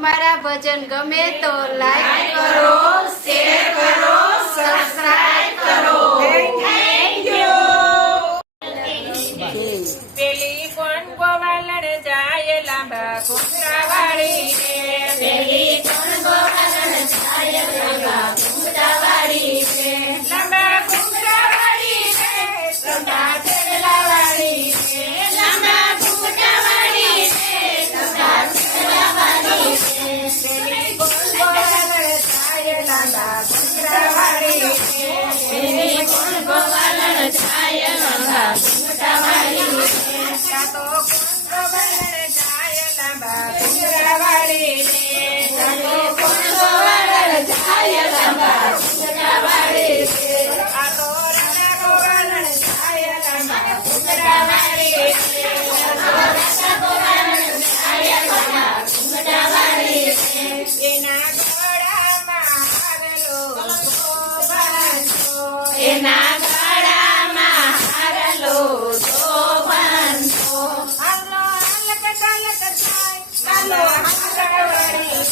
અમારા ભજન ગમે તો લાઈક કરો, શેર કરો, સબસ્ક્રાઇબ કરો. Thank you. પેલી કોણ ગોવાલણ જાય લાંબા કુંડાવાળી રે. પેલી કોણ ગોવાલણ જાય લાંબા કુંડાવાળી રે. લાંબા કુંડાવાળી રે. લાંબા છેડલાવાળી રે. લાંબા કુંડાવાળી રે. લાંબા છેડલાવાળી રે. પેલી કોણ ગોવાલણ જાય લાંબા કુંડાવાળી રે. પેલી કોણ ગોવાલણ જાય લાંબા કુંડાવાળી રે. કા તો કોણ ગોવાલણ જાય લાંબા કુંડાવાળી રે. કોણ ગોવાલણ જાય લાંબા કુંડાવાળી રે. આ તો રાધા ગોવાલણ જાય લાંબા કુંડાવાળી રે. એના ગળામાં હારલો શોભાનો. એના ગળામાં હારલો શોભનતો. હાલો હાલક ડાલક થાય, હાલો હાલકવાળી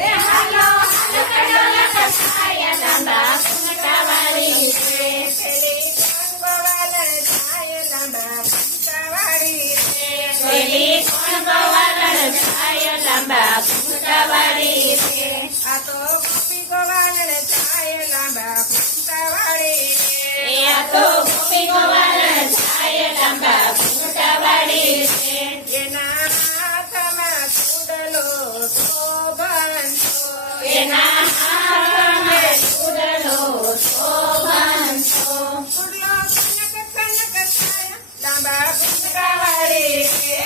રે. હાલો હાલક ડોલક થાય લાંબા કુંડાવાળી રે. પેલી કોણ ગોવાલણ જાય લાંબા કુંડાવાળી રે. પેલી કોણ ગોવાલણ જાય લાંબા કુંડાવાળી રે. આ તો ગોપી ગોવાલણ જાય લાંબા કુંડાવાળી રે. આ તો ગોપી ગોવાલણ જાય લાંબા કુંડાવાળી રે. એના હાથમાં કુંડલો શોભનતો. એના હાથમાં કુંડલો શોભનતો. કુંડલો કનક કનક થાય લાંબા કુંડાવાળી રે.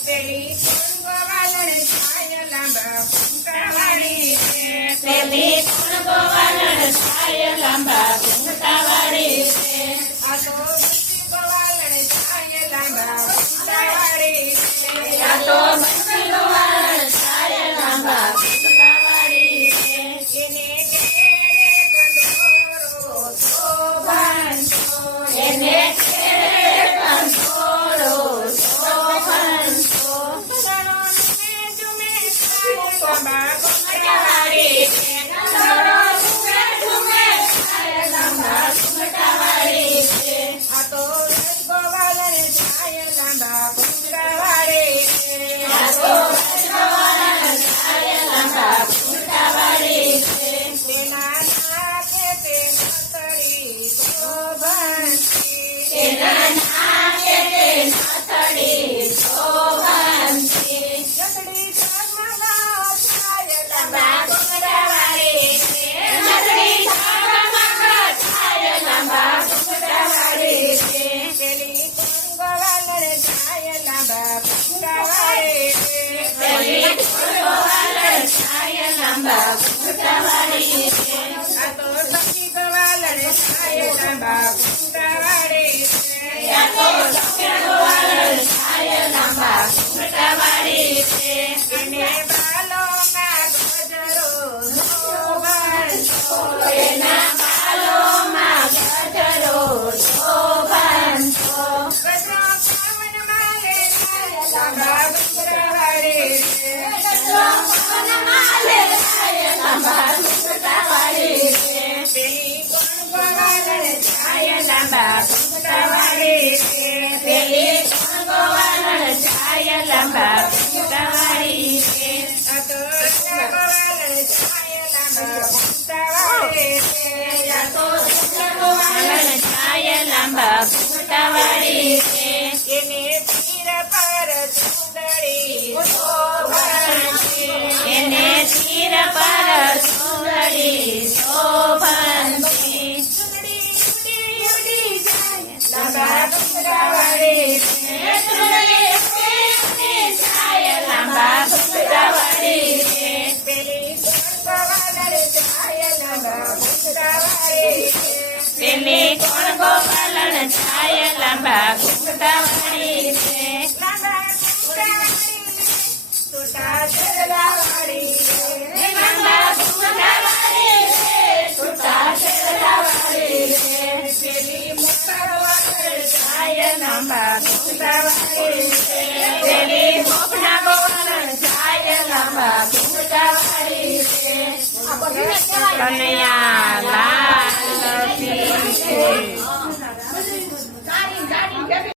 પેલી કોણ ગોવાલણ જાય લાંબા કુંડાવાળી રે. પેલી કોણ ગોવાલણ જાય લાંબા કુંડાવાળી રે. આ તો ગોપી ગોવાલણ જાય લાંબા કુંડાવાળી રે. આ તો બંસી ગોવાલણ જાય લાંબા કુંડાવાળી રે. એને કેરે કંદોરો શોભનતો. એને છેડે કંસોળો શોભનતો. સણો ને ઝુમે થાય લાંબા કુંડાવાળી રે. કંસોળો ઝુમે ઝુમે થાય લાંબા કુંડાવાળી રે. આ તો રસ ગોવાલણ જાય લાંબા કુંડાવાળી રે. આ તો ગોવાલણ જાય લાંબા કુંડાવાળી રે. તેના નાકે તે નથડી શોભનતી. એના નાકે તે નથડી શોભનતી. નથડી ઝગમગા થાય લાંબા લાંબા કુંડાવાળી રે. નથડી ઝગમગ થાય લાંબા કુંડાવાળી રે. પેલી કોણ ગોવાલણ જાય લાંબા કુંડાવાળી રે. પેલી કોણ ગોવાલણ જાય લાંબા કુંડાવાળી રે. આ તો સખી ગોવાલણ જાય લાંબા કુંડાવાળી રે. આ તો સફેદ ગોવાલણ જાય લાંબા કુંડાવાળી રે. એને બાલોમાં ગજરો શોભનતો. એના બાલોમાં ગજરો શોભનતો. ગજરો પવનમાં લે જાય લાંબા કુંડાવાળી રે. ગજરો પવનમાં લહેરાય લાંબા કુંડાવાળી રે. પેલી કોણ ગોવાલણ જાય લાંબા કુંડાવાળી રે. પેલી કોણ ગોવાલણ જાય લાંબા કુંડાવાળી રે. આ તો રાધા ગોવાલણ જાય લાંબા કુંડાવાળી રે. આ તો કૃષ્ણ ગોવાલણ જાય લાંબા કુંડાવાળી રે. એને તીર પર ચૂંદડી શોભનતી. એને તીર પર સુંદરી શોભનતી. ચૂંદડી ઉડી ઉડી જાય લાંબા કુંડાવાળી રે. ચૂંદડી ઉડી ઉડી જાય લાંબા કુંડાવાળી રે. પેલી કોણ ગોવાલણ જાય લાંબા કુંડાવાળી રે. પેલી કોણ ગોવાલણ જાય લાંબા કુંડાવાળી રે. લાંબા કુંડાવાળી રે. છૂટા છેડલાવાળી રે. લાંબા કુંડાવાળી રે. છૂટા છેડલાવાળી રે. પેલી મોટા વાળા જાય લાંબા લાંબા ઘૂંટાવાળી રે દેવી ગોપના ગોવાળણ જાય લાંબા ઘૂંટાવાળી રે કનૈયા